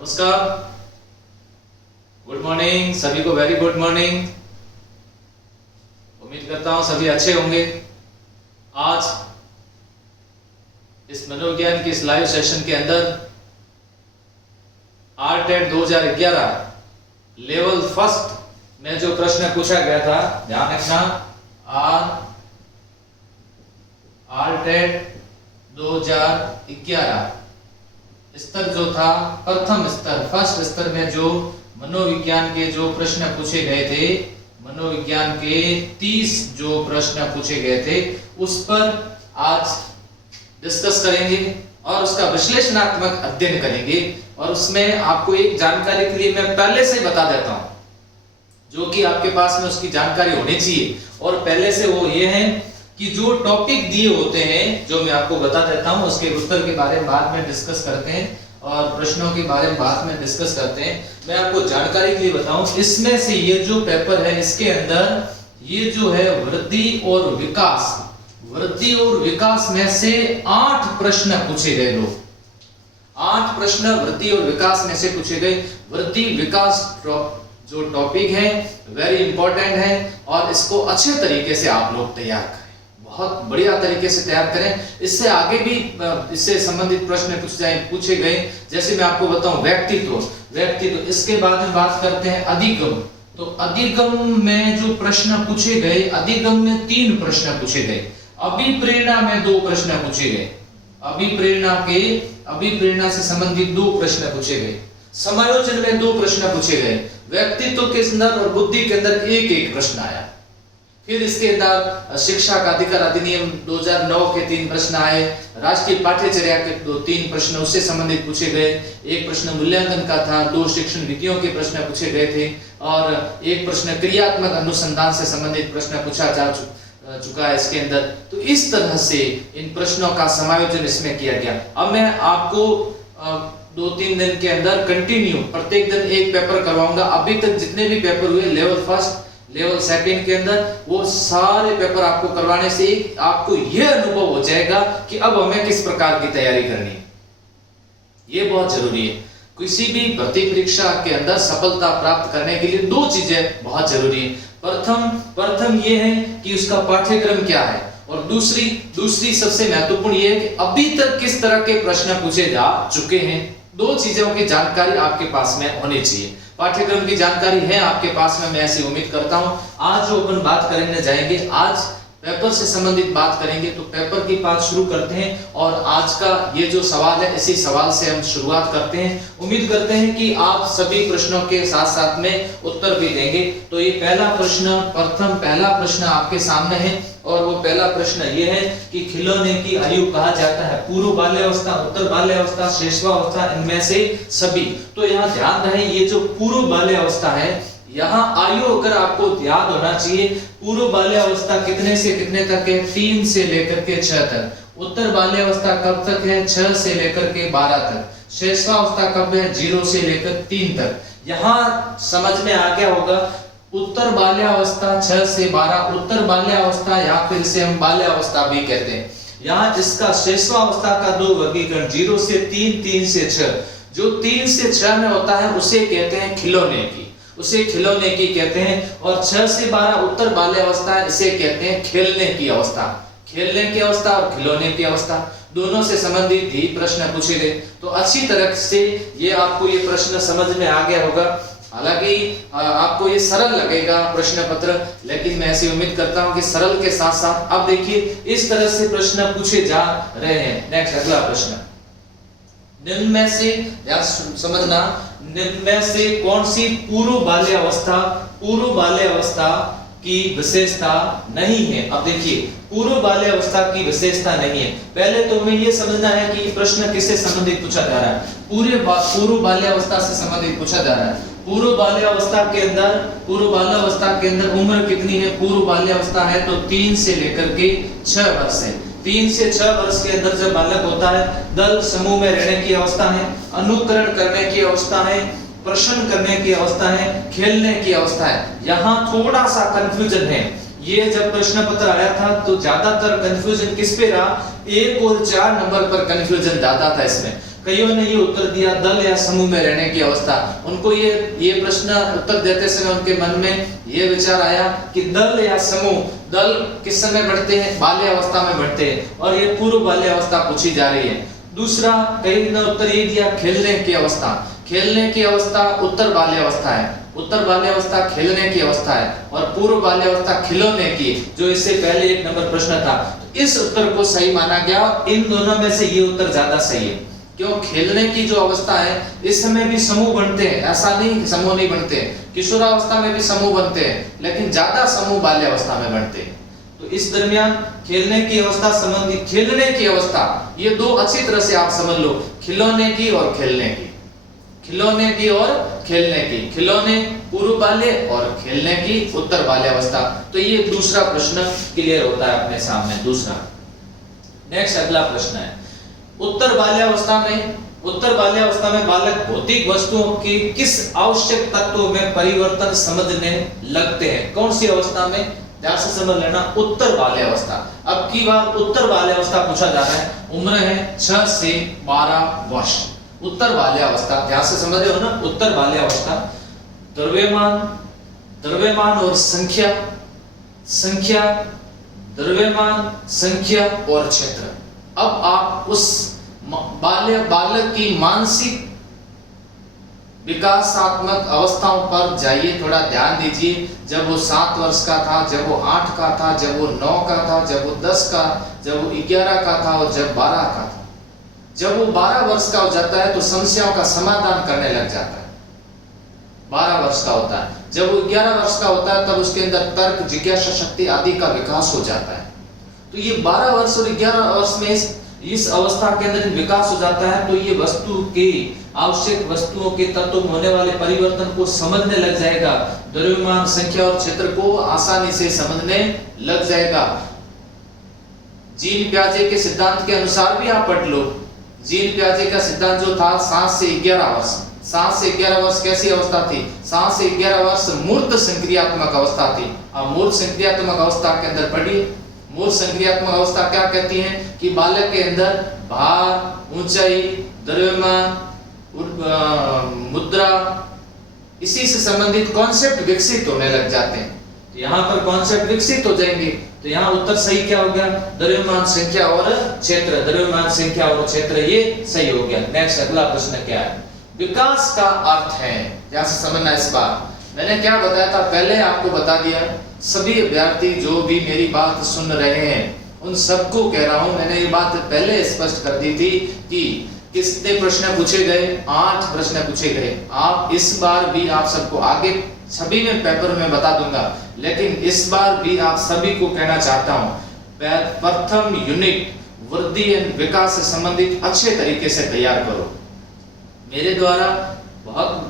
नमस्कार, good morning सभी को, वेरी गुड मॉर्निंग। उम्मीद करता हूं सभी अच्छे होंगे। आज इस मनोविज्ञान की इस लाइव सेशन के अंदर आरटेट 2011 लेवल फर्स्ट में जो प्रश्न पूछा गया था, ध्यान रखना, आरटेट 2011 स्तर जो था, प्रथम स्तर, फर्स्ट स्तर में जो मनोविज्ञान के जो प्रश्न पूछे गए थे, मनोविज्ञान के 30 जो प्रश्न पूछे गए थे, उस पर आज डिस्कस करेंगे और उसका विश्लेषणात्मक अध्ययन करेंगे। और उसमें आपको एक जानकारी के लिए मैं पहले से बता देता हूं, जो कि आपके पास में उसकी जानकारी होनी चाहिए। और पहले से वो ये है कि जो टॉपिक दिए होते हैं, जो मैं आपको बता देता हूं, उसके उत्तर के बारे में बाद में डिस्कस करते हैं और प्रश्नों के बारे में बाद में डिस्कस करते हैं। मैं आपको जानकारी के लिए बताऊं, इसमें से ये जो पेपर है, इसके अंदर ये जो है वृद्धि और विकास में से 8 प्रश्न पूछे गए। लोग 8 प्रश्न वृद्धि और विकास में से पूछे गए। वृद्धि विकास जो टॉपिक है वेरी इंपॉर्टेंट है और इसको अच्छे तरीके से आप लोग तैयार करें, बहुत बढ़िया तरीके से तैयार करें। इससे आगे भी इससे संबंधित प्रश्न पूछे गए। जैसे मैं आपको बताऊं, व्यक्तित्व, इसके बाद में बात करते हैं अधिगम। तो अधिगम में जो प्रश्न पूछे गए, अधिगम में 3 प्रश्न पूछे गए। अभिप्रेरणा में 2 प्रश्न पूछे गए। अभिप्रेरणा से संबंधित 2 प्रश्न पूछे गए। समायोजन में 2 प्रश्न पूछे गए। व्यक्तित्व के अंदर और बुद्धि के अंदर एक प्रश्न आया। फिर इसके अंदर शिक्षा का अधिकार अधिनियम 2009 के 3 प्रश्न आए। राष्ट्रीय पाठ्यचर्या के 3 प्रश्न उससे संबंधित पूछे गए। एक प्रश्न मूल्यांकन का था, 2 शिक्षण विधियों के प्रश्न पूछे गए थे और एक प्रश्न क्रियात्मक अनुसंधान से संबंधित प्रश्न पूछा जा चुका है इसके अंदर। तो इस तरह से इन प्रश्नों का समायोजन इसमें किया गया। अब मैं आपको 2-3 दिन के अंदर कंटिन्यू प्रत्येक दिन एक पेपर करवाऊंगा। अभी तक जितने भी पेपर हुए लेवल फर्स्ट, लेवल सेकंड के अंदर, वो सारे पेपर आपको करवाने से आपको यह अनुभव हो जाएगा कि अब हमें किस प्रकार की तैयारी करनी है। ये बहुत जरूरी है। किसी भी भर्ती परीक्षा के अंदर सफलता प्राप्त करने के लिए 2 चीजें बहुत जरूरी है। प्रथम ये है कि उसका पाठ्यक्रम क्या है, और दूसरी सबसे महत्वपूर्ण ये है कि अभी तक किस तरह के प्रश्न पूछे जा चुके हैं। 2 चीजों की जानकारी आपके पास में होनी चाहिए। पाठ्यक्रम की जानकारी है आपके पास में, मैं ऐसी उम्मीद करता हूं। आज जो अपन बात करने जाएंगे, आज पेपर से संबंधित बात करेंगे। तो पेपर की बात शुरू करते हैं और आज का ये जो सवाल है, इसी सवाल से हम शुरुआत करते हैं। उम्मीद करते हैं कि आप सभी प्रश्नों के साथ साथ में उत्तर भी देंगे। तो ये पहला प्रश्न आपके सामने है और वो पहला प्रश्न ये है कि खिलौने की आयु कहा जाता है पूर्व बाल्यावस्था, उत्तर बाल्यावस्था, शैशवावस्था, इनमें से सभी। तो यहाँ ध्यान रहे, ये जो पूर्व बाल्यावस्था है, यहाँ आयु अगर आपको याद होना चाहिए, पूर्व बाल्यावस्था कितने से कितने तक है? 3 से लेकर के 6 तक। उत्तर बाल्यावस्था कब तक है? 6 से लेकर के 12 तक। शैशवावस्था कब है? 0 से लेकर 3 तक। यहाँ समझ में आ गया होगा, उत्तर बाल्यावस्था 6 से 12, उत्तर बाल्यावस्था या फिर इसे हम बाल्यावस्था भी कहते हैं। यहाँ इसका शैशवावस्था का 2 वर्गीकरण, 0 से 3, 3 से 6। जो 3 से 6 में होता है उसे कहते हैं खिलौने की कहते हैं। और 6 से 12 उत्तर बाल्यावस्था, इसे कहते हैं खेलने की अवस्था और खिलौने की अवस्था। दोनों से संबंधित ही प्रश्न पूछे गए। तो अच्छी तरह से ये आपको ये प्रश्न समझ में आ गया होगा। हालांकि आपको ये सरल लगेगा प्रश्न पत्र, लेकिन मैं ऐसी उम्मीद करता हूं कि सरल के साथ साथ अब देखिए इस तरह से प्रश्न पूछे जा रहे हैं। नेक्स्ट, अगला प्रश्न, निम्न में से समझना, निम्न में से कौन सी पूर्व बाल्यावस्था की विशेषता नहीं है? अब देखिए, पूर्व बाल्यावस्था की विशेषता नहीं है। पहले तो हमें यह समझना है कि प्रश्न किससे संबंधित पूछा जा रहा है। पूर्व बाल्यावस्था से संबंधित पूछा जा रहा है। पूर्व बाल्यावस्था के अंदर उम्र कितनी है? पूर्व बाल्यावस्था है तो 3 से लेकर के 6 वर्ष है। 3 से 6 वर्ष के अंदर जब बालक होता है, दल समूह में रहने की अवस्था है, अनुकरण करने की अवस्था है, प्रश्न करने की अवस्था है, खेलने की अवस्था है। यहाँ थोड़ा सा कंफ्यूजन है। ये जब प्रश्न पत्र आया था तो ज्यादातर कंफ्यूजन किस पे रहा? 1 और 4 नंबर पर कंफ्यूजन ज्यादा था इसमें। कईयों ने ये उत्तर दिया दल या समूह में रहने की अवस्था। उनको ये प्रश्न उत्तर देते समय उनके मन में ये विचार आया कि दल या समूह, दल किस समय बढ़ते हैं? बाल्य अवस्था में बढ़ते हैं, और ये पूर्व बाल्य अवस्था पूछी जा रही है। दूसरा कई ने उत्तर ये दिया खेलने की अवस्था। खेलने की अवस्था उत्तर बाल्य अवस्था है, उत्तर बाल्य अवस्था खेलने की अवस्था है, और पूर्व बाल्य अवस्था खिलौने की, जो इससे पहले 1 नंबर प्रश्न था। इस उत्तर को सही माना गया। इन दोनों में से ये उत्तर ज्यादा सही है, क्यों? खेलने की जो अवस्था है इस समय भी समूह बनते हैं, ऐसा नहीं कि समूह नहीं बनते। किशोरावस्था में भी समूह बनते हैं, लेकिन ज्यादा समूह बाल्य अवस्था में बनते हैं। तो इस दरमियान खेलने की अवस्था संबंधी, खेलने की अवस्था, ये दो अच्छी तरह से आप समझ लो, खिलौने की और खेलने की, खिलौने की और खेलने की। खिलौने पूर्व बाल्य और खेलने की उत्तर बाल्य अवस्था। तो ये दूसरा प्रश्न क्लियर होता है अपने सामने। दूसरा, नेक्स्ट अगला प्रश्न है, उत्तर बाल्यावस्था में बालक भौतिक वस्तुओं की किस आवश्यक तत्वों में परिवर्तन समझने लगते हैं? कौन सी अवस्था में? ध्यान से समझ लेना, उत्तर बाल्यावस्था। अब की बार उत्तर बाल्यावस्था पूछा जा रहा है। उम्र है 6 से 12 वर्ष, उत्तर बाल्यावस्था। ध्यान से समझ रहे हो ना? उत्तर बाल्यावस्था, द्रव्यमान और संख्या, द्रव्यमान, संख्या और क्षेत्र। अब आप उस बालक की मानसिक विकासात्मक अवस्थाओं पर जाइए, थोड़ा ध्यान दीजिए। जब वो 7 वर्ष का था, जब वो 8 का था, जब वो 9 का था, जब वो 10 का, जब वो 11 का था और जब 12 का था। जब वो 12 वर्ष का हो जाता है तो समस्याओं का समाधान करने लग जाता है। 12 वर्ष का होता है। जब वो 11 वर्ष का होता है तब उसके अंदर तर्क, जिज्ञासा शक्ति आदि का विकास हो जाता है। तो ये 12 वर्ष और 11 वर्ष में इस अवस्था के अंदर विकास हो जाता है। तो ये वस्तु के आवश्यक वस्तुओं के तत्व में होने वाले परिवर्तन को समझने लग जाएगा, द्रव्यमान, संख्या और क्षेत्र को आसानी से समझने लग जाएगा। जीन पियाजे के सिद्धांत के अनुसार भी आप पढ़ लो। जीन पियाजे का सिद्धांत जो था 7 से 11 वर्ष, 7 से 11 वर्ष कैसी अवस्था थी? 7 से 11 वर्ष मूर्त संक्रियात्मक अवस्था थी। अब मूर्त संक्रियात्मक अवस्था के अंदर पढ़िए। मूर्त संक्रियात्मक अवस्था क्या कहती है कि बालक के अंदर भार, ऊंचाई, द्रव्यमान, मुद्रा, इसी से संबंधित कॉन्सेप्ट विकसित होने लग जाते हैं। तो यहाँ पर कॉन्सेप्ट विकसित हो जाएंगे। तो यहाँ उत्तर सही क्या हो गया? द्रव्यमान, संख्या और क्षेत्र। द्रव्यमान, संख्या और क्षेत्र, ये सही हो गया। नेक्स्ट अगला प्रश्न क्या है? विकास का अर्थ है, यहां से समझना। इस बार मैंने क्या बताया था, पहले आपको बता दिया। सभी अभ्यर्थी जो भी मेरी बात सुन रहे हैं उन सबको कह रहा हूं, मैंने ये बात पहले स्पष्ट कर दी थी कि कितने प्रश्न पूछे गए? 8 प्रश्न पूछे गए। आप इस बार भी, आप सबको आगे सभी में पेपर में बता दूंगा, लेकिन इस बार भी आप सभी को कहना चाहता हूं, प्रथम यूनिट वृद्धि एवं विकास से संबंधित अच्छे तरीके से तैयार करो। मेरे द्वारा बहुत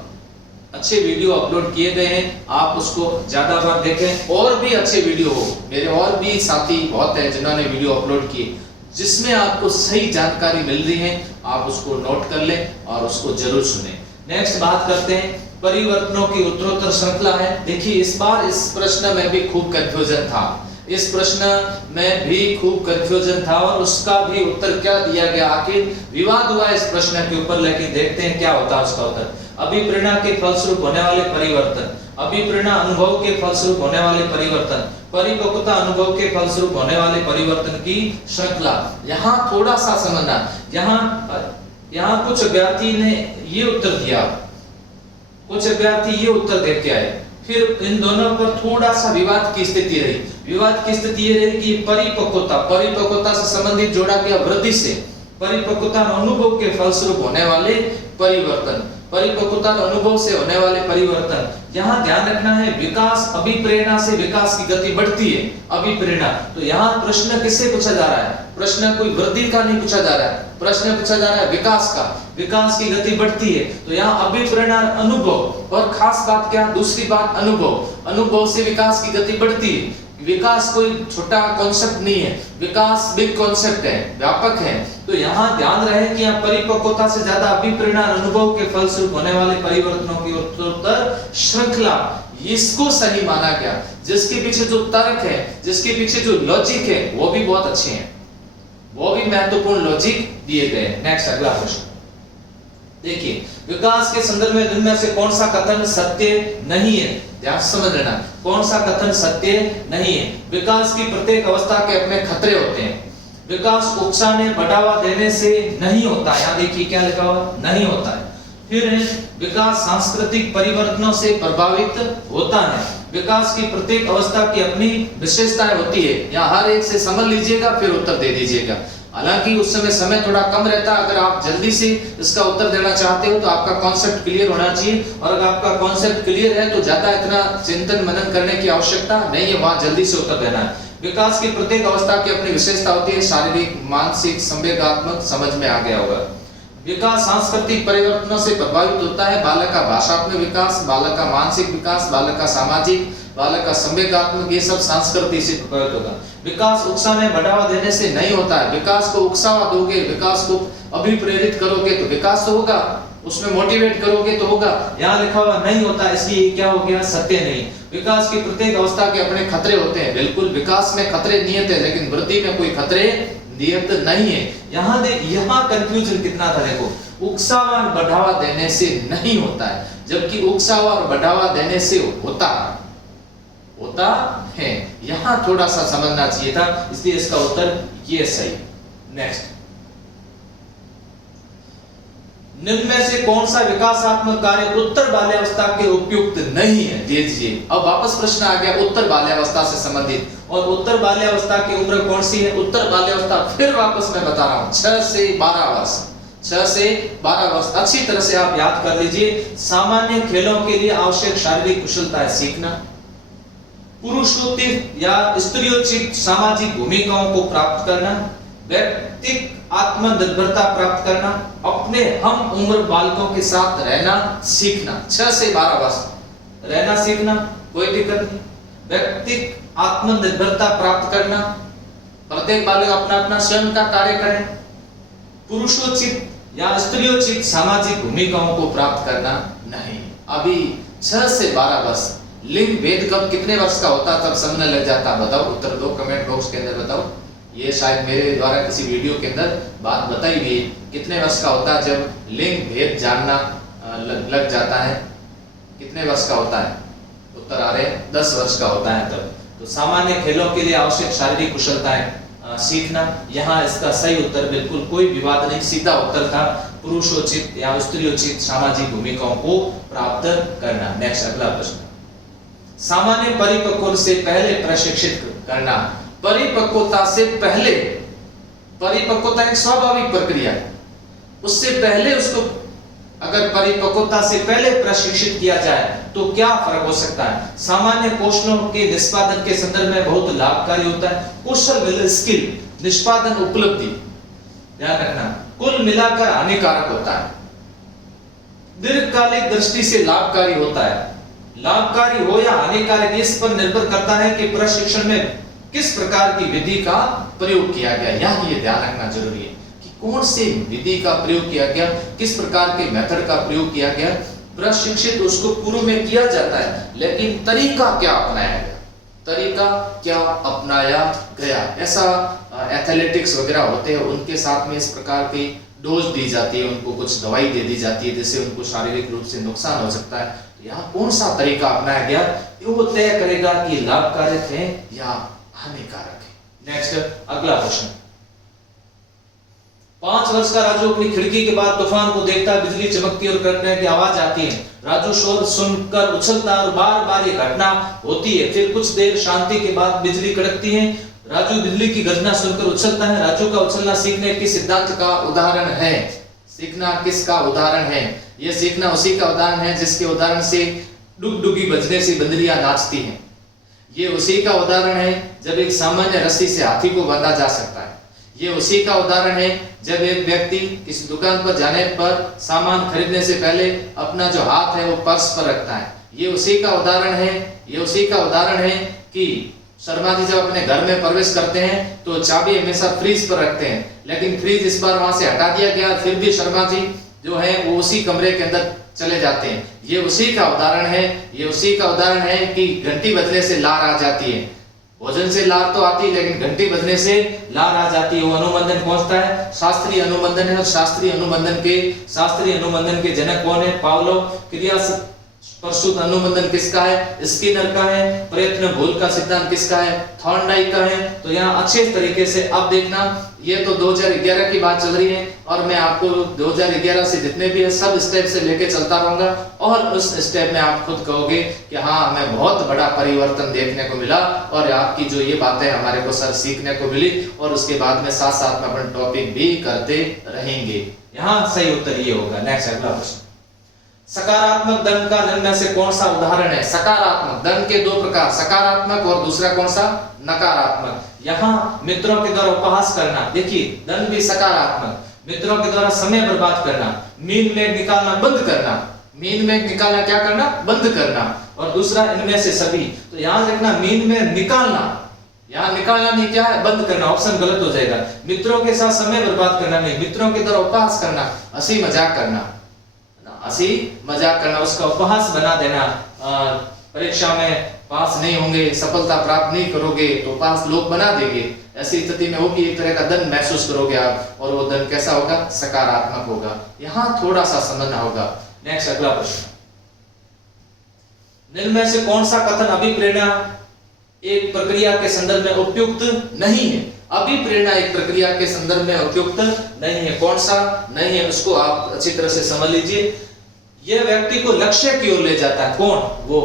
अच्छे वीडियो अपलोड किए गए हैं, आप उसको ज्यादा बार देखें। और भी अच्छे वीडियो हो, मेरे और भी साथी बहुत हैं जिन्होंने वीडियो अपलोड किए, जिसमें आपको सही जानकारी मिल रही है। आप उसको नोट कर लें और उसको जरूर सुनें। नेक्स्ट बात करते हैं, परिवर्तनों की उत्तरोत्तर श्रृंखला है। देखिए इस बार इस प्रश्न में भी खूब कंफ्यूजन था, इस प्रश्न में भी खूब कंफ्यूजन था और उसका भी उत्तर क्या दिया गया। आखिर विवाद हुआ इस प्रश्न के ऊपर, लेकिन देखते हैं क्या होता है उसका उत्तर। अभिप्रेरणा के फलस्वरूप होने वाले परिवर्तन, अभिप्रेरणा अनुभव के फलस्वरूप होने वाले परिवर्तन, परिपक्वता अनुभव के फलस्वरूप होने वाले परिवर्तन की श्रृंखला। यहाँ थोड़ा सा समझना, यहाँ कुछ अभ्यर्थी ने ये उत्तर दिया, कुछ अभ्यर्थी ये उत्तर देते आए, फिर इन दोनों पर थोड़ा सा विवाद की स्थिति रही। विवाद की स्थिति ये रही कि परिपक्वता से संबंधित जोड़ा गया वृद्धि से, परिपक्वता अनुभव के फलस्वरूप होने वाले परिवर्तन, परिपक्वता अनुभव से होने वाले परिवर्तन। यहाँ ध्यान रखना है, विकास, अभिप्रेरणा से विकास की गति बढ़ती है, अभिप्रेरणा। तो यहाँ प्रश्न किससे पूछा जा रहा है? प्रश्न कोई वृद्धि का नहीं पूछा जा रहा है, प्रश्न पूछा जा रहा है विकास का। विकास की गति बढ़ती है, तो यहाँ अभिप्रेरणा, अनुभव, और खास बात क्या? दूसरी बात अनुभव, अनुभव से विकास की गति बढ़ती है। विकास कोई छोटा कॉन्सेप्ट नहीं है, विकास बिग कॉन्सेप्ट है, व्यापक है। तो यहाँ ध्यान रहे कि यहाँ परिपक्वता से ज्यादा अभिप्रेरणा, अनुभव के फलस्वरूप होने वाले परिवर्तनों की उत्तरोत्तर श्रृंखला, इसको सही माना गया। जिसके पीछे जो तर्क है, जिसके पीछे जो लॉजिक है, वो भी बहुत अच्छे हैं, वो भी महत्वपूर्ण लॉजिक दिए गए। नेक्स्ट अगला प्रश्न, देखिए, विकास के संदर्भ में इनमें से कौन सा कथन सत्य नहीं है? ध्यान से समझ लेना, कौन सा कथन सत्य नहीं है? विकास की प्रत्येक अवस्था के अपने खतरे होते हैं। विकास उकसाने बढ़ावा देने से नहीं होता है। यहाँ देखिए क्या लिखा हुआ, नहीं होता है। फिर है विकास सांस्कृतिक परिवर्तनों से प्रभावित होता है। विकास की प्रत्येक अवस्था की अपनी विशेषताएं होती है। यहाँ हर एक से समझ लीजिएगा, फिर उत्तर दे दीजिएगा। हालांकि उस समय थोड़ा कम रहता है। अगर आप जल्दी से इसका उत्तर देना चाहते हो तो आपका कॉन्सेप्ट क्लियर होना चाहिए, और अगर आपका कॉन्सेप्ट क्लियर है तो ज्यादा इतना चिंतन मनन करने की आवश्यकता नहीं है, वहां जल्दी से उत्तर देना है। विकास की प्रत्येक अवस्था की अपनी विशेषता होती है, शारीरिक, मानसिक, संवेगात्मक, समझ में आ गया होगा। विकास सांस्कृतिक परिवर्तनों से प्रभावित होता है। बालक का भाषात्मक विकास, बालक का मानसिक विकास, बालक का सामाजिक, बालक का संवेगात्मक, ये सब संस्कृति से प्रभावित होगा। विकास उकसाने बढ़ावा देने से नहीं होता है। विकास को उकसावा दोगे, विकास को अभिप्रेरित करोगे तो विकास तो होगा, उसमें मोटिवेट करोगे तो होगा। यहाँ लिखा हुआ नहीं होता, इसलिए क्या हो गया, सत्य नहीं। विकास की प्रत्येक अवस्था के अपने खतरे होते हैं। बिल्कुल, विकास में खतरे नियत है, लेकिन वृद्धि में कोई खतरे नियत नहीं है। यहाँ कंफ्यूजन कितना था, देखो, उकसावा बढ़ावा देने से नहीं होता है, जबकि उकसावा और बढ़ावा देने से होता है। यहाँ थोड़ा सा समझना चाहिए था, इसलिए इसका उत्तर ये सही। नेक्स्ट, निम्न में से कौन सा विकासात्मक कार्य उत्तर बाल्यावस्था के उपयुक्त नहीं है? दीजिए। अब वापस प्रश्न आ गया उत्तर बाल्यावस्था से संबंधित, और उत्तर बाल्यावस्था की उम्र कौन सी है? उत्तर बाल्यावस्था फिर वापस मैं बता रहा हूं, 6 से 12 वर्ष। 6 से 12 वर्ष अच्छी तरह से आप याद कर लीजिए। सामान्य खेलों के लिए आवश्यक शारीरिक कुशलता है सीखना, पुरुषोचित या स्त्रियोचित सामाजिक भूमिकाओं को प्राप्त करना, व्यक्तिगत आत्मनिर्भरता प्राप्त करना, अपने हम उम्र बालकों के साथ रहना सीखना। 6 से 12 वर्ष रहना सीखना, कोई दिक्कत नहीं। व्यक्तिगत आत्मनिर्भरता प्राप्त करना, प्रत्येक बालक अपना अपना स्वयं का कार्य करें। पुरुषोचित या स्त्रियोचित सामाजिक भूमिकाओं को प्राप्त करना नहीं। अभी 6 से 12 वर्ष। लिंग भेद कब कितने वर्ष का होता तब समझने लग जाता? बताओ, उत्तर दो कमेंट बॉक्स के अंदर बताओ। ये शायद मेरे द्वारा किसी वीडियो के अंदर बात बताई हुई है, कितने वर्ष का होता है जब लिंग भेद जानना लग जाता है? कितने वर्ष का होता है? उत्तर आ रहे हैं 10 वर्ष का होता है तब। तो सामान्य खेलों के लिए आवश्यक शारीरिक कुशलताएं सीखना, यहाँ इसका सही उत्तर, बिल्कुल कोई विवाद नहीं, सीधा उत्तर था पुरुषोचित या स्त्रियोचित सामाजिक भूमिकाओं को प्राप्त करना। नेक्स्ट, अगला प्रश्न, सामान्य परिपक्व से पहले प्रशिक्षित करना। परिपक्वता से पहले, परिपक्वता एक स्वाभाविक प्रक्रिया है, उससे पहले उसको अगर परिपक्वता से पहले प्रशिक्षित किया जाए तो क्या फर्क हो सकता है? सामान्य कौशलों के निष्पादन के संदर्भ में बहुत लाभकारी होता है। कौशल, स्किल, निष्पादन, उपलब्धि, ध्यान रखना, कुल मिलाकर हानिकारक होता है। दीर्घकालिक दृष्टि से लाभकारी होता है। लाभकारी हो या हानिकारक इस पर निर्भर करता है कि प्रशिक्षण में किस प्रकार की विधि का प्रयोग किया गया। यहाँ ये ध्यान रखना जरूरी है कि कौन सी विधि का प्रयोग किया गया, किस प्रकार के मेथड का प्रयोग किया गया। प्रशिक्षित उसको पूर्व में किया जाता है, लेकिन तरीका क्या अपनाया गया, तरीका क्या अपनाया गया। ऐसा एथलेटिक्स वगैरह होते हैं, उनके साथ में इस प्रकार की डोज दी जाती है, उनको कुछ दवाई दे दी जाती है जिससे उनको शारीरिक रूप से नुकसान हो सकता है। यहाँ कौन सा तरीका अपनाया गया वो तय करेगा कि लाभकारक है या हानिकारक है। नेक्स्ट, अगला प्रश्न, 5 वर्ष का राजू अपनी खिड़की के बाद तूफान को देखता है, बिजली चमकती और कड़कने की आवाज आती है। राजू शोर सुनकर उछलता और बार बार ये घटना होती है। फिर कुछ देर शांति के बाद बिजली कड़कती है। राजू बिजली की गर्जना सुनकर उछलता है। राजू का उछलना सीखने के सिद्धांत का उदाहरण है। सीखना किसका उदाहरण है? यह सीखना उसी का उदाहरण है जिसके उदाहरण से डुगडुगी बजने से बंदरियां नाचती हैं। ये उसी का उदाहरण है जब एक सामान्य रस्सी से हाथी को बांधा जा सकता है। ये उसी का उदाहरण है जब एक व्यक्ति किसी दुकान पर जाने पर सामान खरीदने से पहले अपना जो हाथ है वो पर्स पर रखता है। ये उसी का उदाहरण है, ये उसी का उदाहरण है कि शर्मा जी जब अपने घर में प्रवेश करते हैं तो चाबी हमेशा फ्रीज पर रखते हैं, लेकिन फ्रीज इस बार वहां से हटा दिया गया, फिर भी शर्मा जी जो है वो उसी कमरे के अंदर चले जाते हैं। ये उसी का उदाहरण है, ये उसी का उदाहरण है कि घंटी बजने से लार आ जाती है। भोजन से लार तो आती है, लेकिन घंटी बजने से लार आ जाती है। वो अनुबंधन पहुंचता है, शास्त्रीय अनुबंधन है। और शास्त्रीय अनुबंधन के जनक कौन है? पावलोव। क्रिया प्रसूत अनुबंधन किसका है? स्किनर का है। प्रयत्न भूल का सिद्धांत किसका है? थॉर्नडाइक का है। तो यहाँ अच्छे तरीके से अब देखना, ये तो 2011 की बात चल रही है और मैं आपको 2011 से जितने भी है सब स्टेप से लेके चलता रहूंगा और उस स्टेप में आप खुद कहोगे कि हाँ, हमें बहुत बड़ा परिवर्तन देखने को मिला और आपकी जो ये बातें हमारे को सर सीखने को मिली। और उसके बाद में साथ साथ में अपन टॉपिक भी करते रहेंगे। यहाँ सही उत्तर ये होगा। नेक्स्ट अगला प्रश्न, सकारात्मक दंड का निम्न से कौन सा उदाहरण है? सकारात्मक दंड के दो प्रकार, सकारात्मक और दूसरा कौन सा? नकारात्मक। यहाँ मित्रों के द्वारा उपहास करना, देखिए दंड भी सकारात्मक, मित्रों के द्वारा समय बर्बाद करना, मीन में निकालना बंद करना, मीन में निकालना क्या करना? बंद करना। और दूसरा इनमें से सभी। तो यहाँ देखना मीन में निकालना, यहाँ निकालना नहीं, क्या है? बंद करना। ऑप्शन गलत हो जाएगा। मित्रों के साथ समय बर्बाद करना नहीं, मित्रों के द्वारा उपहास करना, हंसी मजाक करना, हंसी मजाक करना, उसका उपहास बना देना। परीक्षा में पास नहीं होंगे, सफलता प्राप्त नहीं करोगे तो पास लोग बना देंगे। ऐसी स्थिति में वो भी एक तरह का दंड महसूस करोगे आप, और वो दंड कैसा होगा? सकारात्मक होगा। यहाँ थोड़ा सा समझना होगा। नेक्स्ट अगला प्रश्न, निम्न में से कौन सा कथन अभिप्रेरणा एक प्रक्रिया के संदर्भ में उपयुक्त नहीं है? अभिप्रेरणा एक प्रक्रिया के संदर्भ में उपयुक्त नहीं है। कौन सा नहीं है उसको आप अच्छी तरह से समझ लीजिए। यह व्यक्ति को लक्ष्य की ओर ले जाता है। कौन? वो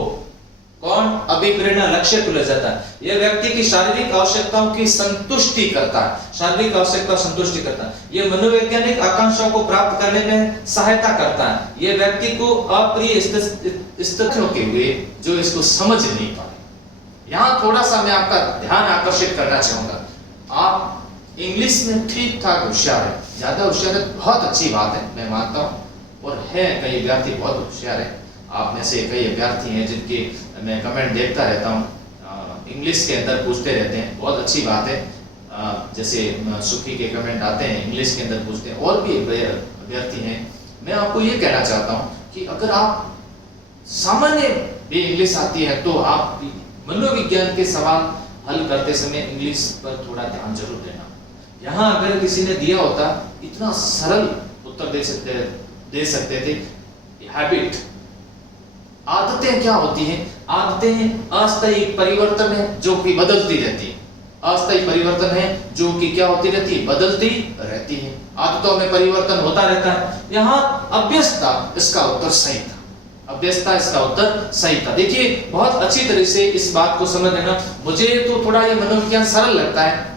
कौन? अभिप्रेरणा लक्ष्य को ले जाता है। यह व्यक्ति की शारीरिक आवश्यकताओं की संतुष्टि करता है, शारीरिक आवश्यकता संतुष्टि करता है। यह मनोवैज्ञानिक आकांक्षाओं को प्राप्त करने में सहायता करता है। यह व्यक्ति को अप्रिय स्थितियों के हुए जो इसको समझ नहीं पाए। यहाँ थोड़ा सा मैं आपका ध्यान आकर्षित करना चाहूंगा। आप इंग्लिश में ठीक ठाक होशियार है, ज्यादा होशियार है, बहुत अच्छी बात है, मैं मानता हूँ। और है कई अभ्यर्थी बहुत होशियार है, आप में से कई अभ्यर्थी हैं जिनके मैं कमेंट देखता रहता हूँ, इंग्लिश के अंदर पूछते रहते हैं, बहुत अच्छी बात है। जैसे सुखी के कमेंट आते हैं, इंग्लिश के अंदर पूछते हैं, और भी अभ्यर्थी हैं। मैं आपको ये कहना चाहता हूँ कि अगर आप सामान्य भी इंग्लिश आती है तो आप मनोविज्ञान के सवाल हल करते समय इंग्लिश पर थोड़ा ध्यान जरूर देना। यहाँ अगर किसी ने दिया होता, इतना सरल उत्तर दे सकते थे। हैबिट, आदतें क्या होती हैं? आदतें अस्थायी परिवर्तन है जो कि बदलती रहती है। अस्थायी परिवर्तन है जो कि क्या होती रहती है? बदलती रहती है। आदतों में परिवर्तन होता रहता है। यहाँ अभ्यस्तता इसका उत्तर सही था, अभ्यस्तता इसका उत्तर सही था। देखिए बहुत अच्छी तरह से इस बात को समझ लेना। मुझे तो थोड़ा ये मनोविज्ञान सरल लगता है।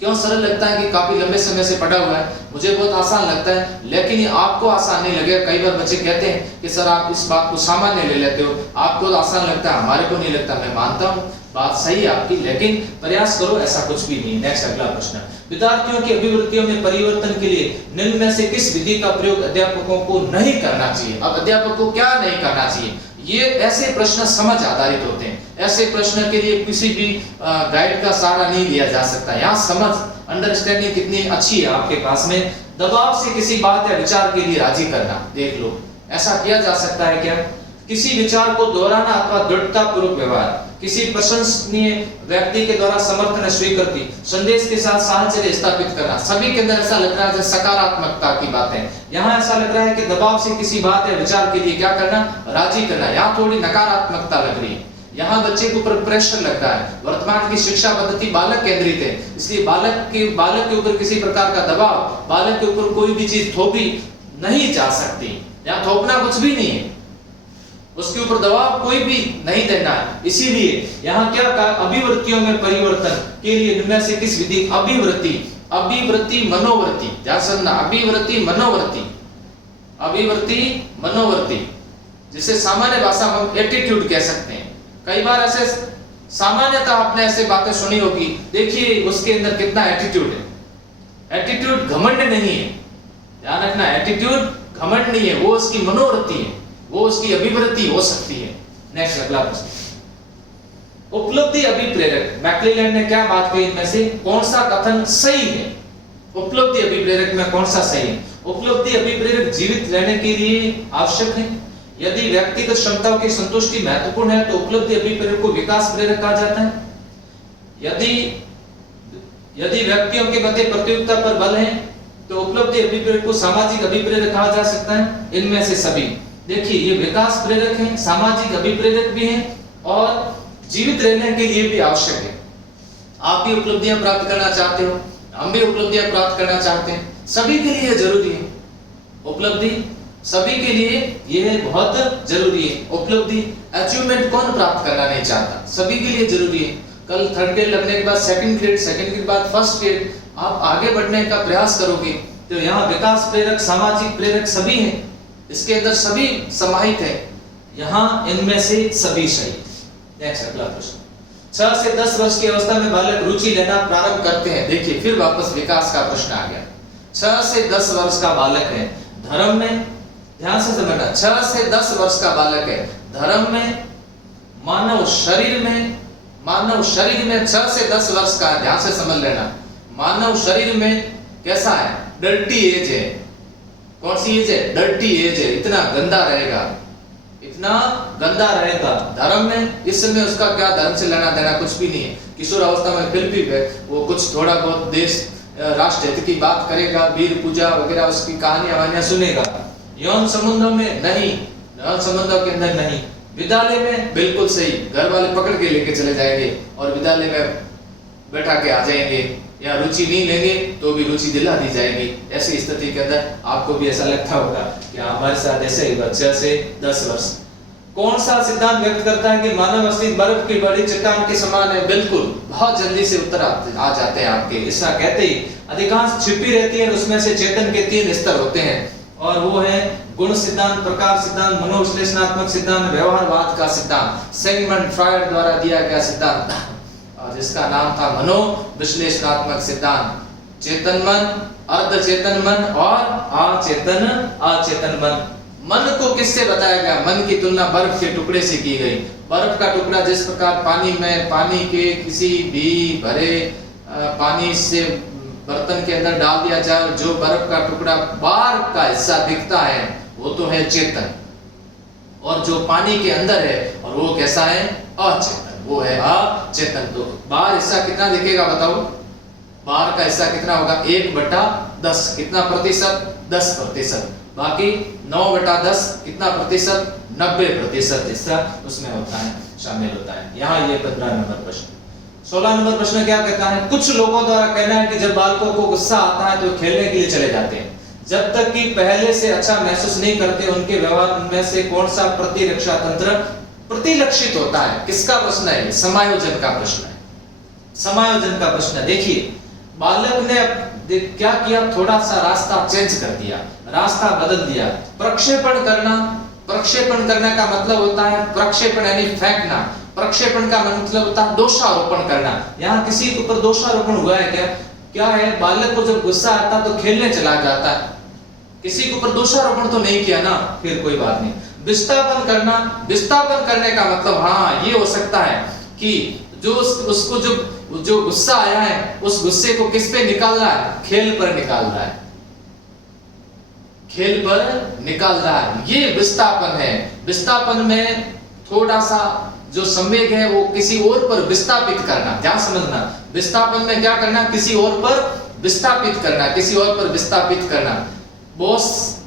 क्यों सरल लगता है? कि काफी लंबे समय से पढ़ा हुआ है, मुझे बहुत आसान लगता है। लेकिन ये आपको आसान नहीं लगेगा। कई बार बच्चे कहते हैं कि सर आप इस बात को सामान्य ले लेते हो, आपको तो आसान लगता है, हमारे को नहीं लगता। मैं मानता हूँ बात सही है आपकी, लेकिन प्रयास करो, ऐसा कुछ भी नहीं। नेक्स्ट अगला प्रश्न, विद्यार्थियों की अभिवृत्तियों में परिवर्तन के लिए निम्न में से किस विधि का प्रयोग अध्यापकों को नहीं करना चाहिए? अब अध्यापक को क्या नहीं करना चाहिए? ये ऐसे प्रश्न समझ आधारित होते हैं। ऐसे प्रश्न के लिए किसी भी गाइड का सहारा नहीं लिया जा सकता। यहाँ समझ, अंडरस्टैंडिंग कितनी अच्छी है आपके पास में। दबाव से किसी बात या विचार के लिए राजी करना, देख लो ऐसा किया जा सकता है क्या? किसी विचार को दोहराना अथवा दृढ़ता पूर्वक व्यवहार, किसी प्रशंसनीय व्यक्ति के द्वारा समर्थन स्वीकृति, संदेश के साथ साहचर्य स्थापित करना। सभी के अंदर ऐसा लग रहा है सकारात्मकता की बातें। यहाँ ऐसा लग रहा है कि दबाव से किसी बात या विचार के लिए क्या करना? राजी करना। यहाँ थोड़ी नकारात्मकता लग रही है। यहाँ बच्चे के ऊपर प्रेशर लग रहा है। वर्तमान की शिक्षा पद्धति बालक केंद्रित है, इसलिए बालक के ऊपर किसी प्रकार का दबाव, बालक के ऊपर कोई भी चीज थोपी नहीं जा सकती। यहाँ थोपना कुछ भी नहीं है, उसके ऊपर दबाव कोई भी नहीं देना है। इसीलिए यहाँ क्या कहा? अभिवृत्तियों में परिवर्तन के लिए इनमें से किस विधि? अभिवृत्ति मनोवृत्ति, ध्यान सुनना, अभिवृत्ति मनोवृत्ति, जिसे सामान्य भाषा में हम एटीट्यूड कह सकते हैं। कई बार ऐसे सामान्यतः आपने ऐसे बातें सुनी होगी, देखिए उसके अंदर कितना एटीट्यूड है। एटीट्यूड घमंड नहीं है, ध्यान रखना, एटीट्यूड घमंड नहीं है, वो उसकी मनोवृत्ति है, वो उसकी अभिवृत्ति हो सकती है। नेक्स्ट अगला प्रश्न, उपलब्धि अभिप्रेरक, मैक्लेलैंड ने क्या बात कही? इनमें से कौन सा कथन सही है? उपलब्धि अभिप्रेरक में कौन सा सही है? उपलब्धि अभिप्रेरक जीवित रहने के लिए आवश्यक है। यदि व्यक्तिगत क्षमताओं की संतुष्टि महत्वपूर्ण है तो उपलब्धि अभिप्रेरक को विकास प्रेरक कहा जाता है। यदि यदि व्यक्तियों के मध्य प्रतियोगिता पर बल है तो उपलब्धि अभिप्रेरक को सामाजिक अभिप्रेरक कहा जा सकता है। इनमें से सभी देखिए ये विकास प्रेरक हैं, सामाजिक अभिप्रेरक भी हैं और जीवित रहने के लिए भी आवश्यक है। आप भी उपलब्धियां प्राप्त करना चाहते हो, हम भी उपलब्धियां प्राप्त करना चाहते हैं, सभी के लिए जरूरी है उपलब्धि, सभी के लिए यह बहुत जरूरी है उपलब्धि। अचीवमेंट कौन प्राप्त करना नहीं चाहता, सभी के लिए जरूरी है। कल थर्ड ग्रेड लगने के बाद सेकंड ग्रेड के बाद फर्स्ट ग्रेड आप आगे बढ़ने का प्रयास करोगे तो यहाँ विकास प्रेरक, सामाजिक प्रेरक सभी हैं, इसके अंदर सभी समाहित है, यहाँ इनमें से सभी सही। नेक्स्ट अगला प्रश्न, 6 से 10 वर्ष की अवस्था में बालक रुचि लेना प्रारंभ करते हैं। देखिए फिर वापस विकास का प्रश्न आ गया। 6 से 10 वर्ष का बालक है धर्म में, ध्यान से समझना, 6 से 10 वर्ष का बालक है धर्म में, मानव शरीर में 6 से 10 वर्ष का, ध्यान से समझ लेना, मानव शरीर में कैसा है, डर्टी एज है। कौन सी एज है, डर्टी एज है, इतना गंदा रहेगा, इतना गंदा रहेगा धर्म में। इस समय उसका क्या धर्म से लेना देना कुछ भी नहीं है। किशोर अवस्था में फिर भी वो कुछ थोड़ा बहुत देश राष्ट्र हित की बात करेगा, वीर पूजा वगैरह उसकी कहानियां वानियां सुनेगा। यौन संबंधों में नहीं, यौन संबंधों के अंदर नहीं। विद्यालय में बिल्कुल सही, घर वाले पकड़ के लेके चले जाएंगे और विद्यालय में बैठा के आ जाएंगे, या रुचि नहीं लेंगे तो भी रुचि दिला दी जाएगी। ऐसी स्थिति के अंदर आपको भी ऐसा लगता होगा कि हमारे साथ ऐसे ही 6 से 10 वर्ष। कौन सा सिद्धांत व्यक्त करता है कि मानव अस्तित्व बर्फ की बड़ी चट्टान के समान है? बिल्कुल, बहुत जल्दी से उत्तर आ जाते हैं आपके। ऐसा कहते ही अधिकांश छिपी रहती है, उसमें से चेतन के 3 स्तर होते हैं और वो है गुण सिद्धांत, प्रकार सिद्धांत, मनोविश्लेषणात्मक सिद्धांत, व्यवहारवाद का सिद्धांत। सिगमंड फ्रॉयड द्वारा दिया गया सिद्धांत जिसका नाम था मनोविश्लेषणात्मक सिद्धांत। चेतन मन, अर्धचेतन मन और अचेतन मन। मन को किससे बताया गया? मन की तुलना बर्फ के टुकड़े से की गई। बर्फ का टुकड़ा जिस प्रकार पानी के किसी भी भरे पानी से बर्तन के अंदर डाल दिया जाए, जो बर्फ का टुकड़ा बाहर का हिस्सा दिखता है वो तो है चेतन, और जो पानी के अंदर है और वो कैसा है? अचेतन, वो है अचेतन। तो बाहर हिस्सा कितना दिखेगा बताओ? बाहर का हिस्सा कितना होगा? 1/10। कितना प्रतिशत? 10%। बाकी 9/10 कितना प्रतिशत? 90% हिस्सा उसमें होता है, शामिल होता है। यहाँ ये 15 नंबर प्रश्न। 16 नंबर प्रश्न क्या कहता है? कुछ लोगों द्वारा कहना है कि जब बालकों को गुस्सा आता है तो खेलने के लिए चले जाते हैं, जब तक कि पहले से अच्छा महसूस नहीं करते। उनके व्यवहार में से कौन सा प्रतिरक्षा तंत्र प्रतिलक्षित होता है? किसका प्रश्न है? समायोजन का प्रश्न है, समायोजन का प्रश्न है। देखिए बालक ने क्या किया, थोड़ा सा रास्ता चेंज कर दिया, रास्ता बदल दिया। प्रक्षेपण करना का मतलब होता है प्रक्षेपण यानी फेंकना। प्रक्षेपण का मतलब होता है दोषारोपण करना। यहाँ किसी के ऊपर दोषारोपण हुआ है क्या? क्या है? बालक को जब गुस्सा आता तो खेलने चला जाता है, किसी के ऊपर दोषारोपण तो नहीं किया ना, फिर कोई बात नहीं। विस्थापन करना, विस्थापन करने का मतलब हाँ ये हो सकता है कि जो उसको जो गुस्सा आया है उस गुस्से को किस पे निकाल रहा है? खेल पर निकाल रहा है, खेल पर निकाल रहा है, ये विस्थापन है। विस्थापन में थोड़ा सा जो संवेग है वो किसी और पर विस्थापित करना, ध्यान समझना। विस्थापन में क्या करना? किसी और पर विस्थापित करना, किसी और पर विस्थापित करना। बॉस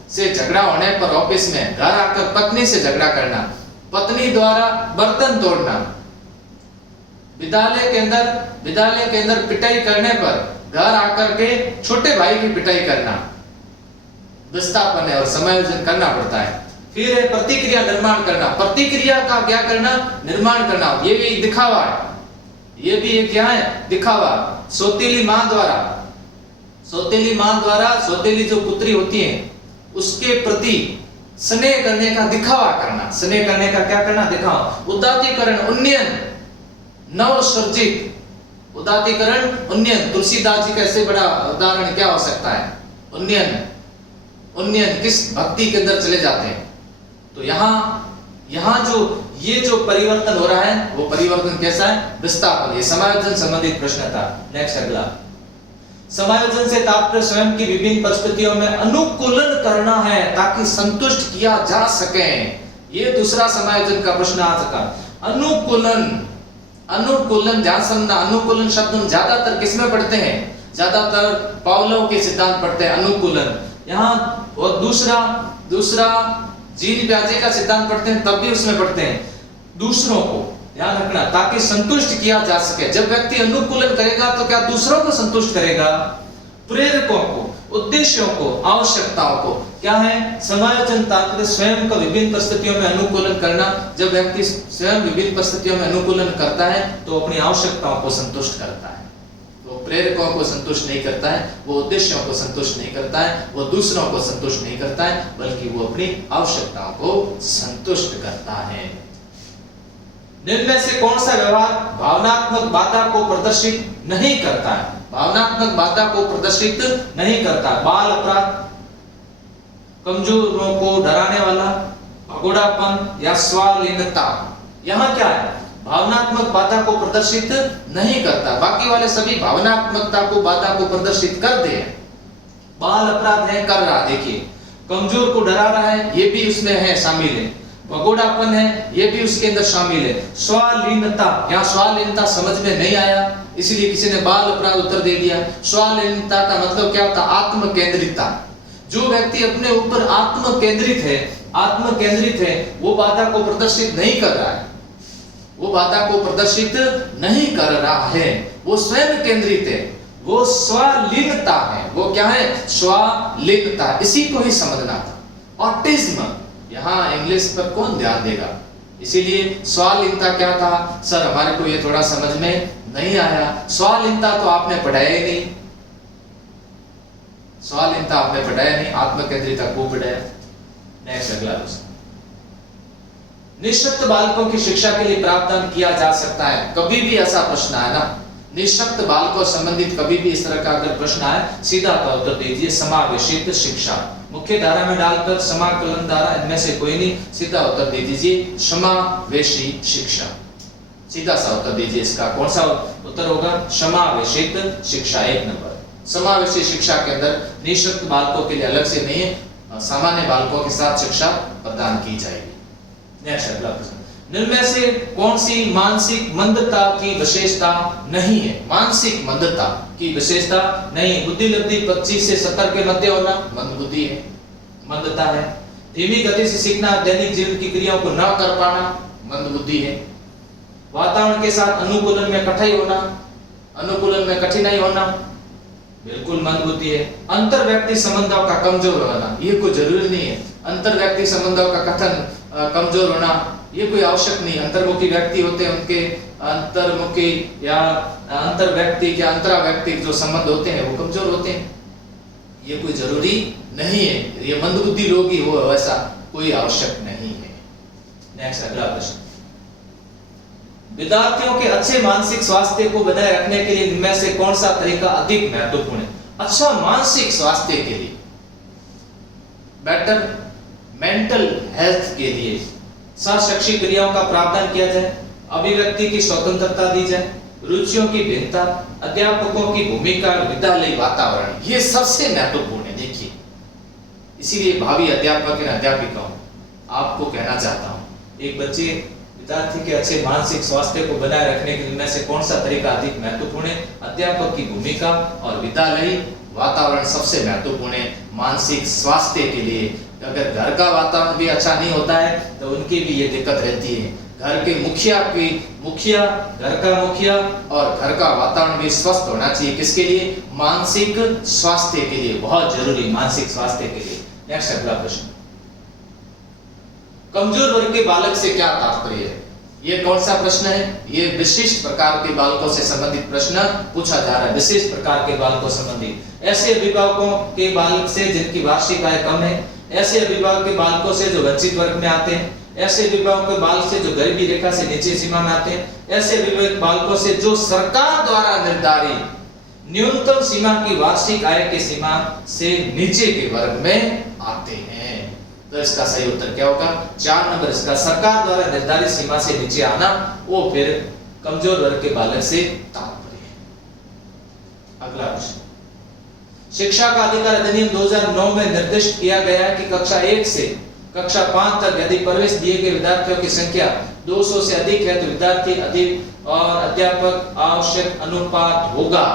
से झगड़ा होने पर ऑफिस में घर आकर पत्नी से झगड़ा करना, पत्नी द्वारा बर्तन तोड़ना, विद्यालय के अंदर पिटाई करने पर घर आकर के छोटे भाई की पिटाई करना, विस्थापन है और समायोजन करना पड़ता है। फिर है प्रतिक्रिया निर्माण करना। प्रतिक्रिया का क्या करना? निर्माण करना। ये भी एक दिखावा है, ये भी एक क्या है? दिखावा। सौतेली मां द्वारा सौतेली जो पुत्री होती है उसके प्रति स्नेह करने का दिखावा करना। स्नेह करने का क्या करना? दिखावा। उदात्तीकरण, उन्नयन, नव सृजित। उदात्तीकरण, उन्नयन। तुलसीदास जी का ऐसे बड़ा उदाहरण क्या हो सकता है? उन्नयन किस भक्ति के अंदर चले जाते हैं। तो यहाँ जो परिवर्तन हो रहा है वो परिवर्तन कैसा है? विस्थापन। ये समायोजन संबंधित प्रश्न था। नेक्स्ट अगला, समायोजन से तात्पर्य स्वयं की विभिन्न परिस्थितियों में अनुकूलन करना है ताकि संतुष्ट किया जा सके। ये दूसरा समायोजन का प्रश्न आ सका। अनुकूलन अनुकूलन, ध्यान समझना, अनुकूलन शब्द हम ज्यादातर किसमें पढ़ते हैं? ज्यादातर पावलोव के सिद्धांत पढ़ते हैं, अनुकूलन यहाँ। और दूसरा जीन प्याजे का सिद्धांत पढ़ते हैं, तब भी उसमें पढ़ते हैं दूसरों को, ध्यान रखना, ताकि संतुष्ट किया जा सके। जब व्यक्ति अनुकूलन करेगा तो क्या दूसरों को संतुष्ट करेगा? प्रेरकों को, उद्देश्यों को, आवश्यकताओं को। क्या है? समायोजन तात्पर्य स्वयं का विभिन्न परिस्थितियों में अनुकूलन करना। जब व्यक्ति स्वयं विभिन्न परिस्थितियों में अनुकूलन करता है तो अपनी आवश्यकताओं को संतुष्ट करता है। वो प्रेरकों को संतुष्ट नहीं करता है, वो उद्देश्यों को संतुष्ट नहीं करता है, वो दूसरों को संतुष्ट नहीं करता है, बल्कि वो अपनी आवश्यकताओं को संतुष्ट करता है। निम्न से कौन सा व्यवहार भावनात्मक बाधा को प्रदर्शित नहीं करता है? भावनात्मक बाधा को प्रदर्शित नहीं करता। बाल अपराध, कमजोरों को डराने वाला, भगोड़ापन या स्वालीनता। यहाँ क्या है? भावनात्मक बाधा को प्रदर्शित नहीं करता। बाकी वाले सभी भावनात्मकता को, बाधा को प्रदर्शित कर दे। बाल अपराध है, कर रहा, देखिए, कमजोर को डरा रहा है, ये भी उसमें है, शामिल है। भगोड़ापन है, ये भी उसके अंदर शामिल है। स्वालीनता, यहाँ स्वालीनता समझ में नहीं आया, इसलिए किसी ने बाल अपराध उत्तर दे दिया। स्वालीनता का मतलब क्या होता? आत्म केंद्रितता। जो व्यक्ति अपने ऊपर आत्म केंद्रित है, वो बाधा को प्रदर्शित नहीं कर रहा है, वो बाधा को प्रदर्शित नहीं कर रहा है, वो स्वयं केंद्रित है, वो स्वालीनता है। वो क्या है? स्वालीनता। इसी को ही समझना था। ऑटिज्म, यहाँ इंग्लिश पर कौन ध्यान देगा? इसीलिए स्वालीनता क्या था? सर हमारे को ये थोड़ा समझ में नहीं आया। स्वालीनता तो आपने पढ़ाया ही नहीं, स्वालीनता आपने पढ़ाया नहीं, आत्मकेंद्रिता को पढ़ाया। नेक्स्ट, अगला प्रश्न। निःशक्त बालकों की शिक्षा के लिए प्रावधान किया जा सकता है? कभी भी ऐसा प्रश्न आया ना, निःशक्त बालकों संबंधित कभी भी इस तरह का अगर प्रश्न आए, सीधा का उत्तर दीजिए समावेशित शिक्षा। मुख्य धारा में डालकर समाकलन धारा, इनमें से कोई नहीं, सीधा उत्तर दे दीजिए समावेशी शिक्षा। सीधा सा उत्तर दीजिए इसका। कौन सा उत्तर होगा? समावेशित शिक्षा, 1 नंबर। समावेशी शिक्षा के अंदर निःशक्त बालकों के लिए अलग से नहीं है, सामान्य बालकों के साथ शिक्षा प्रदान की जाएगी। नेक्स्ट, अगला प्रश्न। निम्न में से कौन सी मानसिक मंदता की विशेषता नहीं है? मानसिक मंदता की विशेषता नहीं। बुद्धि लब्धि 25 से 70 के मध्य होना मंद बुद्धि है, मंदता है। धीमी गति से सीखना, दैनिक जीवन की क्रियाओं को न कर पाना मंद बुद्धि है। वातावरण के साथ अनुकूलन में कठिनाई होना बिल्कुल मंद बुद्धि है। अंतर व्यक्ति संबंधों का कमजोर होना, ये कोई जरूरी नहीं है। अंतर व्यक्ति संबंधों का कथन कमजोर होना ये कोई आवश्यक नहीं। अंतर्मुखी व्यक्ति होते हैं, उनके अंतर्मुखी या अंतर व्यक्ति या अंतरा व्यक्ति जो संबंध होते हैं वो कमजोर होते हैं, ये कोई जरूरी नहीं है। ये मंदबुद्धि लोग ही हो, वैसा कोई आवश्यक नहीं है। नेक्स्ट, अगला प्रश्न। विद्यार्थियों के अच्छे मानसिक स्वास्थ्य को बनाए रखने के लिए इनमें से कौन सा तरीका अधिक महत्वपूर्ण है? अच्छा मानसिक स्वास्थ्य के लिए, बेटर मेंटल हेल्थ के लिए सहशैक्षिक क्रियाओं का प्रावधान किया जाए, अभिव्यक्ति की स्वतंत्रता दी जाए, रुचियों की भिन्नता, अध्यापकों की भूमिका, विद्यालय वातावरण, ये सबसे महत्वपूर्ण है। देखिए, इसीलिए भावी अध्यापक और अध्यापिकाओं आपको कहना चाहता हूँ, एक बच्चे विद्यार्थी के अच्छे मानसिक स्वास्थ्य को बनाए रखने के लिए से कौन सा तरीका अधिक महत्वपूर्ण है? अध्यापक की भूमिका और विद्यालय वातावरण सबसे महत्वपूर्ण है मानसिक स्वास्थ्य के लिए। अगर घर का वातावरण भी अच्छा नहीं होता है तो उनकी भी ये दिक्कत रहती है। घर के घर का मुखिया और घर का वातावरण भी स्वस्थ होना चाहिए। किसके लिए? मानसिक स्वास्थ्य के लिए, बहुत जरूरी मानसिक स्वास्थ्य के लिए। नेक्स्ट, अगला प्रश्न। कमजोर वर्ग के बालक से क्या तात्पर्य है? ये कौन सा प्रश्न है? ये विशिष्ट प्रकार के बालकों से संबंधित प्रश्न पूछा जा रहा है। विशिष्ट प्रकार के बालकों संबंधित, ऐसे अभिभावकों के बालक से जिनकी वार्षिक आय कम है, ऐसे अभिभावक के बालकों से जो वंचित वर्ग में आते हैं, ऐसे अभिभावक के बालक से जो गरीबी रेखा से नीचे सीमा में आते हैं, ऐसे अभिभावक बालकों से जो सरकार द्वारा निर्धारित न्यूनतम सीमा की वार्षिक आय की सीमा से नीचे के वर्ग में आते हैं। तो इसका सही उत्तर क्या होगा? 4 नंबर इसका। सरकार द्वारा निर्धारित सीमा से नीचे आना वो फिर कमजोर वर्ग के बालक से तात्पर्य है। अगला प्रश्न। शिक्षा का अधिकार अधिनियम 2009 में निर्दिष्ट किया गया है कि कक्षा 1 से कक्षा 5 तक यदि प्रवेश दिए गए विद्यार्थियों की संख्या 200 से अधिक है तो विद्यार्थी अधिक और अध्यापक आवश्यक अनुपात होगा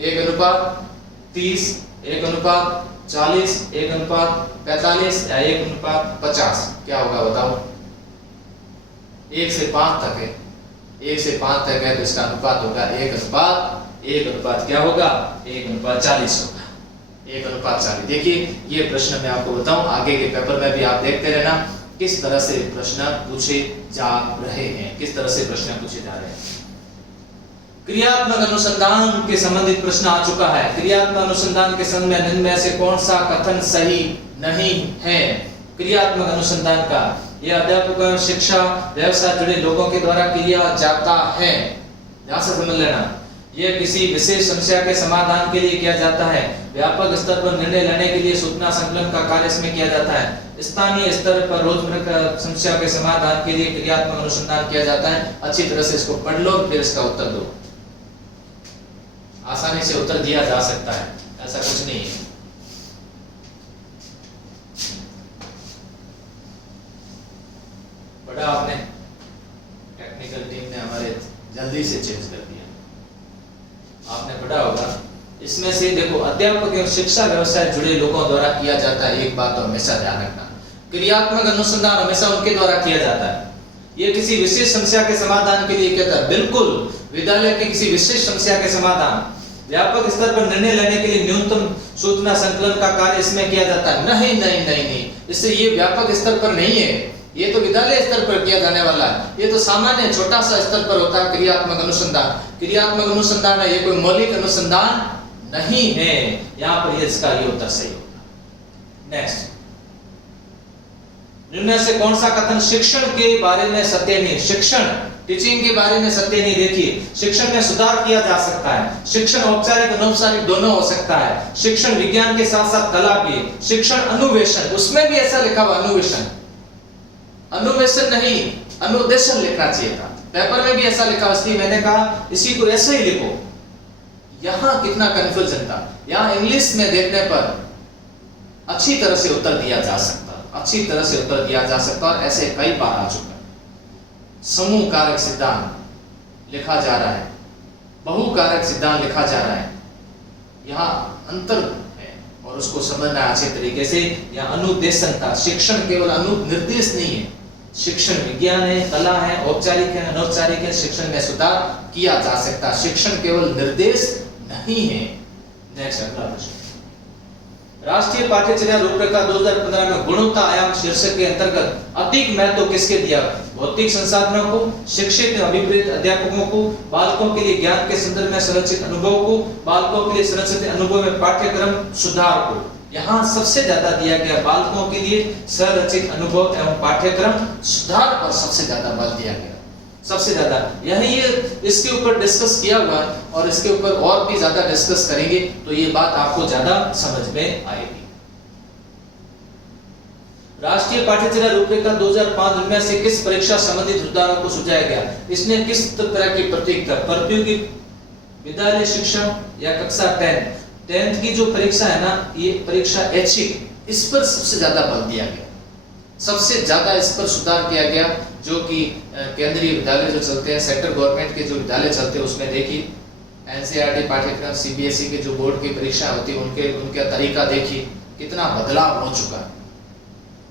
1:30, 1:40, 1:45 या 1:50। क्या होगा बताओ? 1 से 5 तक है, 1 से 5 तक है तो इसका अनुपात होगा 1:1 क्या होगा? 1:40 होगा, 1:40। देखिए ये प्रश्न मैं आपको बताऊं, आगे के पेपर में भी आप देखते रहना किस तरह से प्रश्न पूछे जा रहे हैं, किस तरह से प्रश्न पूछे जा रहे हैं। क्रियात्मक अनुसंधान के संबंधित प्रश्न आ चुका है। क्रियात्मक अनुसंधान के संबंध में निम्न में से कौन सा कथन सही नहीं है? क्रियात्मक अनुसंधान का यह अध्यापकों शिक्षा व्यवसाय जुड़े लोगों के द्वारा किया जाता है। ध्यान से समझ लेना, यह किसी विशेष समस्या के समाधान के लिए किया जाता है। व्यापक स्तर पर निर्णय लेने के लिए सूचना संकलन का कार्य इसमें किया जाता है। स्थानीय स्तर पर रोजमर्रा समस्या के समाधान के लिए क्रियात्मक अनुसंधान किया जाता है। अच्छी तरह से इसको पढ़ लो, फिर इसका उत्तर दो। आसानी से उत्तर दिया जा सकता है, ऐसा कुछ नहीं है। पढ़ा आपने? टेक्निकल टीम ने हमारे जल्दी से चेंज कर दिया, आपने पढ़ा होगा। इसमें से देखो, अध्यापक एवं शिक्षा व्यवसाय जुड़े लोगों द्वारा किया जाता है। एक बात तो हमेशा ध्यान रखना, क्रियात्मक अनुसंधान हमेशा उनके द्वारा किया जाता है। ये किसी विशेष समस्या के समाधान के लिए कहता है, बिल्कुल विद्यालय की किसी विशेष समस्या के समाधान। व्यापक स्तर पर निर्णय लेने के लिए न्यूनतम सूचना संकलन का कार्य इसमें किया जाता है। नहीं नहीं नहीं नहीं, इससे ये व्यापक स्तर पर नहीं है, ये तो विद्यालय स्तर पर किया जाने वाला है। ये तो सामान्य छोटा सा स्तर पर होता है क्रियात्मक अनुसंधान। क्रियात्मक अनुसंधान है, ये कोई मौलिक अनुसंधान नहीं है। यहाँ पर इसका ये उत्तर सही होगा। नेक्स्ट, निम्न से कौन सा कथन शिक्षण के बारे में सत्य नहीं? शिक्षण, टीचिंग के बारे में सत्य नहीं। देखिए, शिक्षण में सुधार किया जा सकता है। शिक्षण औपचारिक अनौपचारिक दोनों हो सकता है। शिक्षण विज्ञान के साथ साथ कला भी। शिक्षण अनुवेशन, उसमें भी ऐसा लिखा हुआ अनुवेशन, अनुवेशन नहीं अनुदेशन लिखना चाहिए था, पेपर में भी ऐसा लिखा, इसलिए मैंने कहा इसी को ऐसे ही लिखो। यहां कितना कंफ्यूजन था। यहां इंग्लिश में देखने पर अच्छी तरह से उत्तर दिया जा सकता, अच्छी तरह से उत्तर दिया जा सकता, और ऐसे कई बार आ चुका है। समूह कारक सिद्धांत लिखा जा रहा है, बहु कारक सिद्धांत लिखा जा रहा है, यहाँ अंतर है और उसको समझना अच्छे तरीके से। यहाँ अनुदेशन था, शिक्षण केवल अनुनिर्देश नहीं है, शिक्षण विज्ञान है, कला है, औपचारिक है, अनौपचारिक है। शिक्षण में सुधार किया जा सकता है, शिक्षण केवल निर्देश नहीं है। नेक्स्ट, अगला प्रश्न, राष्ट्रीय पाठ्यचर्या रूपरेखा 2015 में गुणवत्ता आयाम शीर्षक के अंतर्गत अधिक महत्व किसके दिया? भौतिक संसाधनों को, शिक्षित अभिप्रेत अध्यापकों को, बालकों के लिए ज्ञान के संदर्भ में संरचित अनुभव को, बालकों के लिए संरचित अनुभव में पाठ्यक्रम सुधार को। यहाँ सबसे ज्यादा दिया गया बालकों के लिए संरचित अनुभव एवं पाठ्यक्रम सुधार पर सबसे ज्यादा बल दिया गया, सबसे ज्यादा। यही इसके ऊपर डिस्कस किया हुआ है और इसके ऊपर और भी ज्यादा डिस्कस करेंगे तो ये बात आपको ज्यादा समझ में आएगी। राष्ट्रीय पाठ्यचर्या रूपरेखा 2005 में से किस परीक्षा संबंधित सुधारों को सुझाया गया? इसने किस तरह की प्रतियोगिता, प्रायोगिक, विद्यालय शिक्षा या कक्षा 10th की जो परीक्षा है ना, ये परीक्षा ऐच्छिक, इस पर सबसे ज्यादा बल दिया गया, सबसे ज्यादा इस पर सुधार किया गया। जो कि केंद्रीय विद्यालय जो चलते हैं, सेंट्रल गवर्नमेंट के जो विद्यालय चलते हैं, उसमें देखिए एनसीईआरटी पाठ्यक्रम, सीबीएसई के जो बोर्ड की परीक्षा होती है, उनका तरीका देखिए, कितना बदलाव हो चुका है।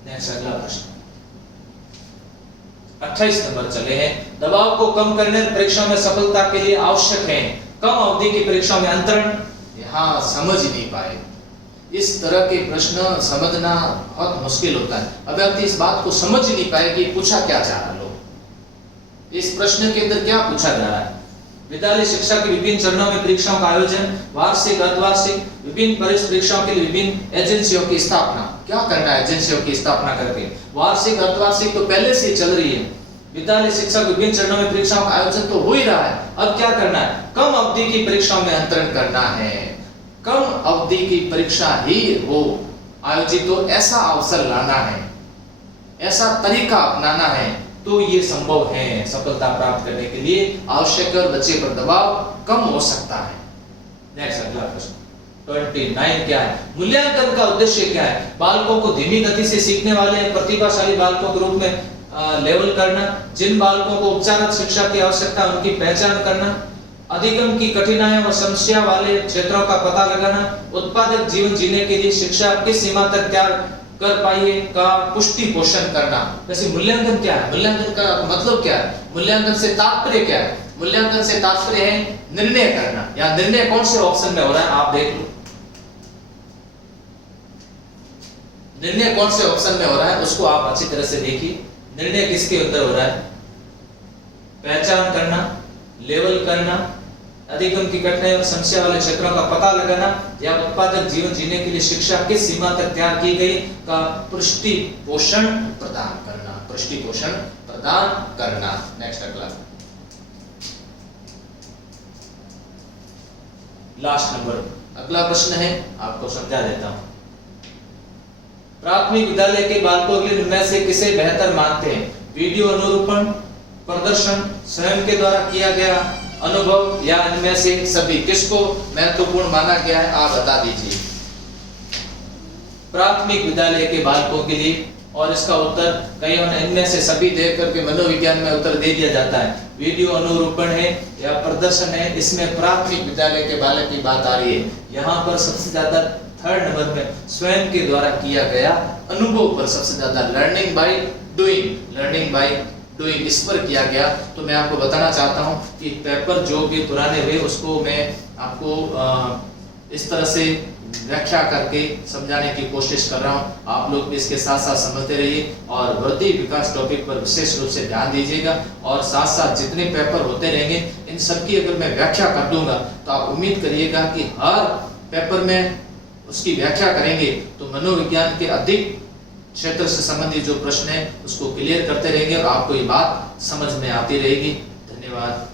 नेक्स्ट, अगला प्रश्न 28 नंबर चले हैं। दबाव को कम करने परीक्षा में सफलता के लिए आवश्यक है। कम अवधि की परीक्षा में अंतरण, यहाँ समझ नहीं पाए। इस तरह के प्रश्न समझना बहुत मुश्किल होता है। अभ्यर्थी इस बात को समझ नहीं पाए कि पूछा क्या जा रहा है, लोग इस प्रश्न के अंदर क्या पूछा जा रहा है। विद्यालय शिक्षा के विभिन्न चरणों में परीक्षाओं का आयोजन, वार्षिक, अर्धवार्षिक, विभिन्न परीक्षाओं के लिए विभिन्न एजेंसियों की स्थापना। क्या करना है एजेंसियों की स्थापना करके? वार्षिक, अर्धवार्षिक तो पहले से चल रही है। विद्यालय शिक्षा के विभिन्न चरणों में परीक्षाओं का आयोजन तो हो ही रहा है। अब क्या करना है? कम अवधि की परीक्षाओं में अंतरण करना है। कम अवधि की परीक्षा ही हो आयोजित हो, ऐसा अवसर लाना है, ऐसा तरीका अपनाना है, तो ये संभव है। सफलता प्राप्त करने के लिए आवश्यक और बच्चे पर दबाव कम हो सकता है। नेक्स्ट, अगला प्रश्न 29 क्या है? मूल्यांकन का उद्देश्य क्या है? बालकों को धीमी गति से सीखने वाले प्रतिभाशाली बालकों के रूप में लेवल करना, जिन बालकों को उपचारित शिक्षा की आवश्यकता उनकी पहचान करना, अधिगम की कठिनाइयों और समस्या वाले क्षेत्रों का पता लगाना, उत्पादक जीवन जीने के लिए शिक्षा किस सीमा तक तैयार कर पाइए का पुष्टि पोषण करना। वैसे मूल्यांकन क्या है, मूल्यांकन का मतलब क्या है, मूल्यांकन से तात्पर्य क्या है? मूल्यांकन से तात्पर्य है निर्णय करना। या निर्णय कौन से ऑप्शन में हो रहा है आप देख लो, निर्णय कौन से ऑप्शन में हो रहा है उसको आप अच्छी तरह से देखिए। निर्णय किसके अंदर हो रहा है? पहचान करना, लेवल करना, अधिगम की कठिनाई और समस्या वाले क्षेत्रों का पता लगाना, या उत्पादक जीवन जीने के लिए शिक्षा किस सीमा तक तैयार की गई का पुष्टि पोषण प्रदान करना, पुष्टि पोषण प्रदान करना। नेक्स्ट अगला लास्ट नंबर अगला प्रश्न है, आपको समझा देता हूं। प्राथमिक विद्यालय के बालकों के लिए इनमें से किसे बेहतर मानते हैं? वीडियो अनुरूपण, प्रदर्शन, स्वयं के द्वारा किया गया अनुभव, या इनमें से सभी? किसको महत्वपूर्ण माना गया है आप बता दीजिए। प्राथमिक विद्यालय के बालकों के लिए, और इसका उत्तर कई इनमें से सभी देख करके मनोविज्ञान में उत्तर दे दिया जाता है। वीडियो अनुरूपण है या प्रदर्शन है, इसमें प्राथमिक विद्यालय के बालक की बात आ रही है। यहाँ पर सबसे ज्यादा थर्ड नंबर में स्वयं के द्वारा किया गया अनुभव पर सबसे ज्यादा learning by doing, learning by doing इस पर किया गया। तो मैं आपको बताना चाहता हूं कि पेपर जो भी पुराने हुए उसको मैं आपको इस तरह से व्याख्या करके समझाने की कोशिश कर रहा हूं। आप लोग भी इसके साथ साथ समझते रहिए और वृद्धि विकास टॉपिक पर विशेष रूप से ध्यान दीजिएगा। और साथ साथ जितने पेपर होते रहेंगे इन सबकी अगर मैं व्याख्या कर दूंगा तो आप उम्मीद करिएगा कि हर पेपर में उसकी व्याख्या करेंगे तो मनोविज्ञान के अधिक क्षेत्र से संबंधित जो प्रश्न है उसको क्लियर करते रहेंगे और आपको ये बात समझ में आती रहेगी। धन्यवाद।